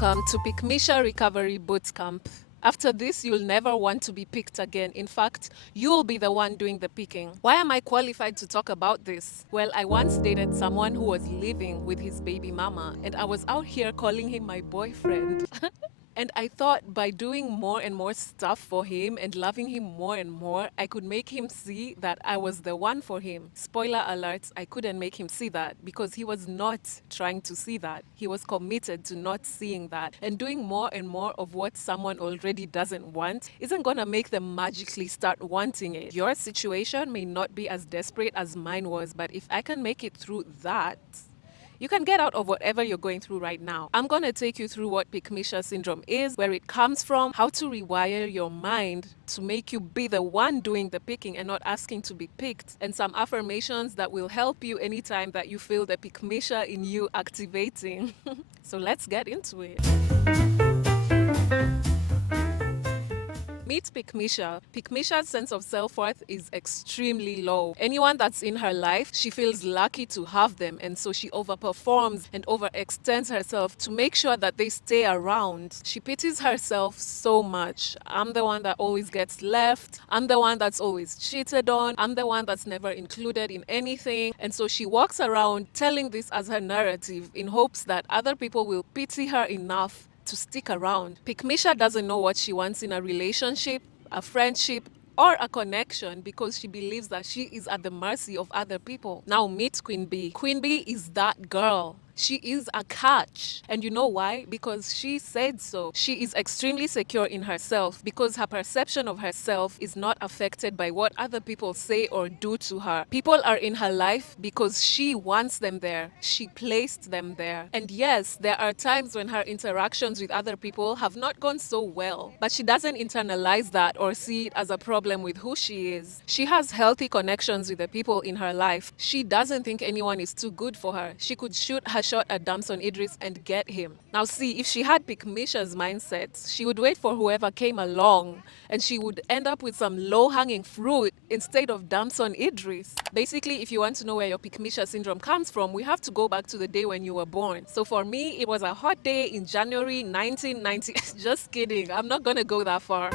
Welcome to Pickmeisha Recovery Bootcamp. After this, you'll never want to be picked again. In fact, you'll be the one doing the picking. Why am I qualified to talk about this? Well, I once dated someone who was living with his baby mama, and I was out here calling him my boyfriend. And I thought by doing more and more stuff for him and loving him more and more, I could make him see that I was the one for him. Spoiler alert, I couldn't make him see that because he was not trying to see that. He was committed to not seeing that. And doing more and more of what someone already doesn't want isn't gonna make them magically start wanting it. Your situation may not be as desperate as mine was, but if I can make it through that, you can get out of whatever you're going through right now. I'm going to take you through what Pickmeisha syndrome is, where it comes from, how to rewire your mind to make you be the one doing the picking and not asking to be picked, and some affirmations that will help you anytime that you feel the Pickmeisha in you activating. So let's get into it. Meet Pickmeisha. Pickmeisha's sense of self-worth is extremely low. Anyone that's in her life, she feels lucky to have them, and so she overperforms and overextends herself to make sure that they stay around. She pities herself so much. I'm the one that always gets left. I'm the one that's always cheated on. I'm the one that's never included in anything. And so she walks around telling this as her narrative in hopes that other people will pity her enough to stick around. Pickmeisha doesn't know what she wants in a relationship, a friendship, or a connection because she believes that she is at the mercy of other people. Now meet Queen B. Queen B is that girl. She is a catch. And you know why? Because she said so. She is extremely secure in herself because her perception of herself is not affected by what other people say or do to her. People are in her life because she wants them there. She placed them there. And yes, there are times when her interactions with other people have not gone so well, but she doesn't internalize that or see it as a problem with who she is. She has healthy connections with the people in her life. She doesn't think anyone is too good for her. She could shoot her shot at Damson Idris and get him. Now see, if she had Pickmeisha's mindset, she would wait for whoever came along and she would end up with some low-hanging fruit instead of Damson Idris. Basically, if you want to know where your Pickmeisha syndrome comes from, we have to go back to the day when you were born. So for me, it was a hot day in January 1990. Just kidding, I'm not gonna go that far.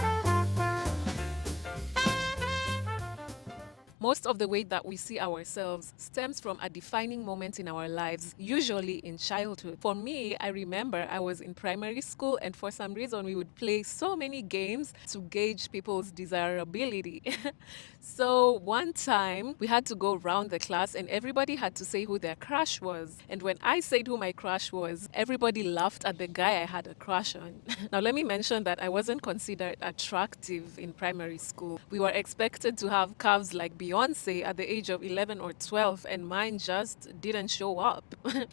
Most of the way that we see ourselves stems from a defining moment in our lives, usually in childhood. For me, I remember I was in primary school, and for some reason we would play so many games to gauge people's desirability. So one time we had to go around the class and everybody had to say who their crush was. And when I said who my crush was, everybody laughed at the guy I had a crush on. Now let me mention that I wasn't considered attractive in primary school. We were expected to have curves like Beyonce at the age of 11 or 12, and mine just didn't show up.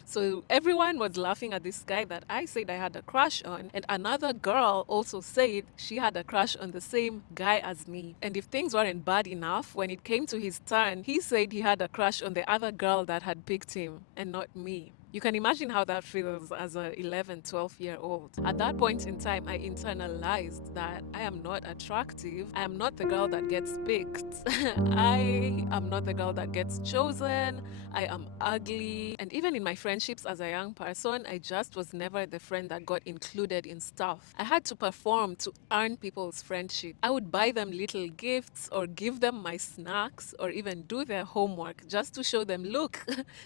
So everyone was laughing at this guy that I said I had a crush on, and another girl also said she had a crush on the same guy as me. And if things weren't bad enough, when it came to his turn, he said he had a crush on the other girl that had picked him and not me. You can imagine how that feels as a 11, 12-year-old. At that point in time, I internalized that I am not attractive. I am not the girl that gets picked. I am not the girl that gets chosen. I am ugly. And even in my friendships as a young person, I just was never the friend that got included in stuff. I had to perform to earn people's friendship. I would buy them little gifts or give them my snacks or even do their homework just to show them, look,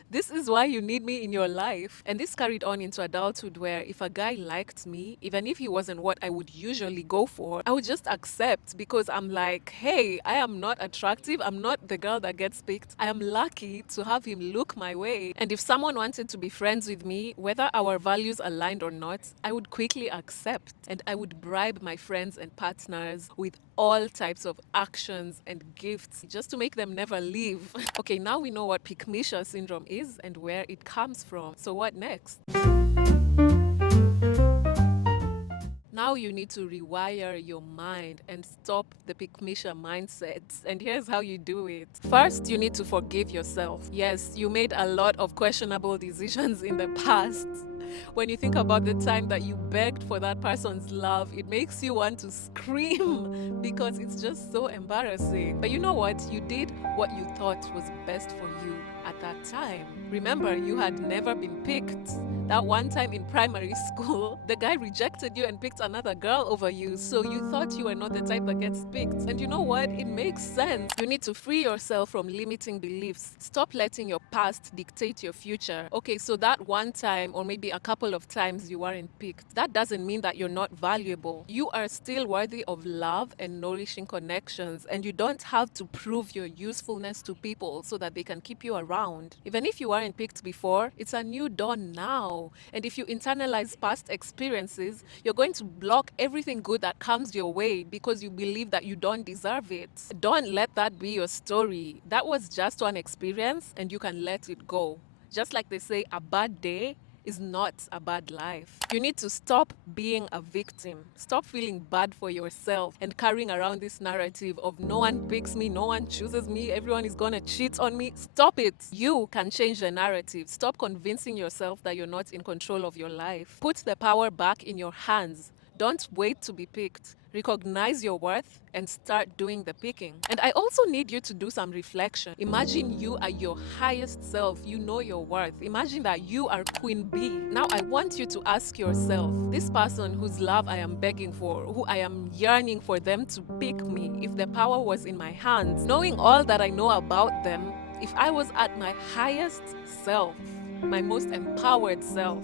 this is why you need me in your life. And this carried on into adulthood, where if a guy liked me, even if he wasn't what I would usually go for, I would just accept because I'm like, hey, I am not attractive. I'm not the girl that gets picked. I am lucky to have him look my way. And if someone wanted to be friends with me, whether our values aligned or not, I would quickly accept, and I would bribe my friends and partners with all types of actions and gifts just to make them never leave. Okay, now we know what Pickmeisha syndrome is and where it comes from. So what next? Now you need to rewire your mind and stop the Pickmeisha mindset. And here's how you do it. First, you need to forgive yourself. Yes, you made a lot of questionable decisions in the past. When you think about the time that you begged for that person's love, it makes you want to scream because it's just so embarrassing. But you know what? You did what you thought was best for you at that time. Remember, you had never been picked. That one time in primary school, the guy rejected you and picked another girl over you, so you thought you were not the type that gets picked. And you know what? It makes sense. You need to free yourself from limiting beliefs. Stop letting your past dictate your future. Okay, so that one time, or maybe a couple of times you weren't picked, that doesn't mean that you're not valuable. You are still worthy of love and nourishing connections, and you don't have to prove your usefulness to people so that they can keep you around. Even if you weren't picked before, it's a new dawn now. And if you internalize past experiences, you're going to block everything good that comes your way because you believe that you don't deserve it. Don't let that be your story. That was just one experience and you can let it go. Just like they say, a bad day is not a bad life. You need to stop being a victim. Stop feeling bad for yourself and carrying around this narrative of no one picks me, no one chooses me, everyone is gonna cheat on me. Stop it. You can change the narrative. Stop convincing yourself that you're not in control of your life. Put the power back in your hands. Don't wait to be picked. Recognize your worth and start doing the picking. And I also need you to do some reflection. Imagine you are your highest self. You know your worth. Imagine that you are Queen Bee. Now I want you to ask yourself, this person whose love I am begging for, who I am yearning for them to pick me, if the power was in my hands, knowing all that I know about them, if I was at my highest self, my most empowered self,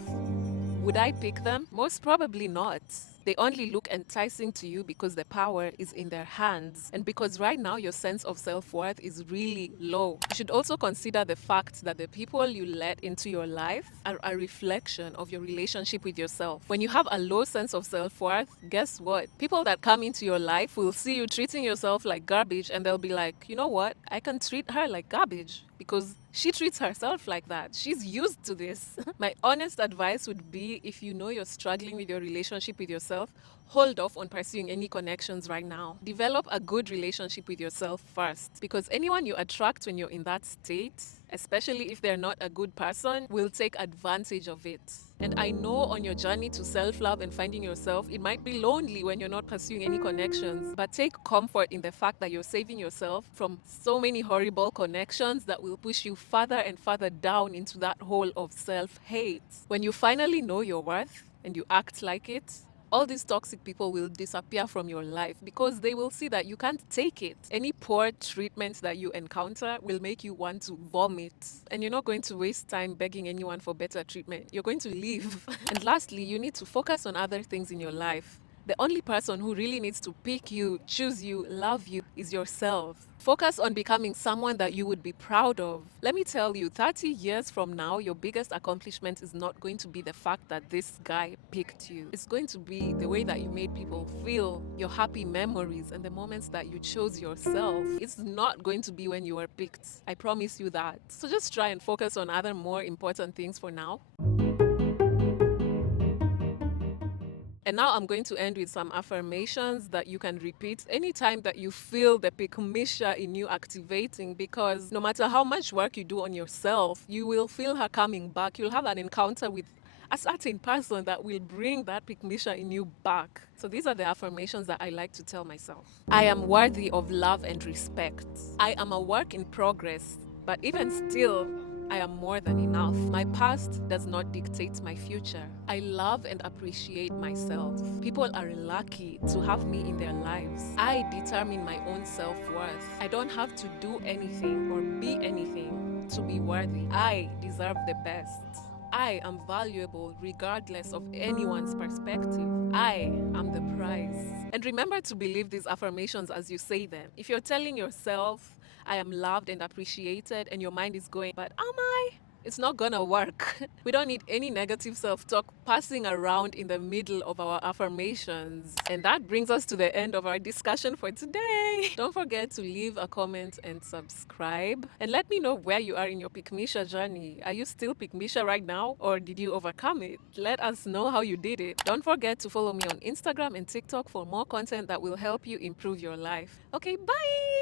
would I pick them? Most probably not. They only look enticing to you because the power is in their hands and because right now your sense of self-worth is really low. You should also consider the fact that the people you let into your life are a reflection of your relationship with yourself. When you have a low sense of self-worth, guess what? People that come into your life will see you treating yourself like garbage and they'll be like, you know what? I can treat her like garbage because she treats herself like that. She's used to this. My honest advice would be, if you know you're struggling with your relationship with yourself, hold off on pursuing any connections right now. Develop a good relationship with yourself first, because anyone you attract when you're in that state, especially if they're not a good person, will take advantage of it. And I know on your journey to self-love and finding yourself, it might be lonely when you're not pursuing any connections, but take comfort in the fact that you're saving yourself from so many horrible connections that will push you further and further down into that hole of self-hate. When you finally know your worth and you act like it, all these toxic people will disappear from your life because they will see that you can't take it. Any poor treatment that you encounter will make you want to vomit. And you're not going to waste time begging anyone for better treatment. You're going to leave. And lastly, you need to focus on other things in your life. The only person who really needs to pick you, choose you, love you is yourself. Focus on becoming someone that you would be proud of. Let me tell you, 30 years from now, your biggest accomplishment is not going to be the fact that this guy picked you. It's going to be the way that you made people feel, your happy memories, and the moments that you chose yourself. It's not going to be when you were picked. I promise you that. So just try and focus on other more important things for now. And now I'm going to end with some affirmations that you can repeat anytime that you feel the Pickmeisha in you activating, because no matter how much work you do on yourself, you will feel her coming back. You'll have an encounter with a certain person that will bring that Pickmeisha in you back. So these are the affirmations that I like to tell myself. I am worthy of love and respect. I am a work in progress, but even still, I am more than enough. My past does not dictate my future. I love and appreciate myself. People are lucky to have me in their lives. I determine my own self-worth. I don't have to do anything or be anything to be worthy. I deserve the best. I am valuable regardless of anyone's perspective. I am the prize. And remember to believe these affirmations as you say them. If you're telling yourself, I am loved and appreciated, and your mind is going, but am I? It's not gonna work. We don't need any negative self-talk passing around in the middle of our affirmations. And that brings us to the end of our discussion for today. Don't forget to leave a comment and subscribe. And let me know where you are in your Pickmeisha journey. Are you still Pickmeisha right now, or did you overcome it? Let us know how you did it. Don't forget to follow me on Instagram and TikTok for more content that will help you improve your life. Okay, bye!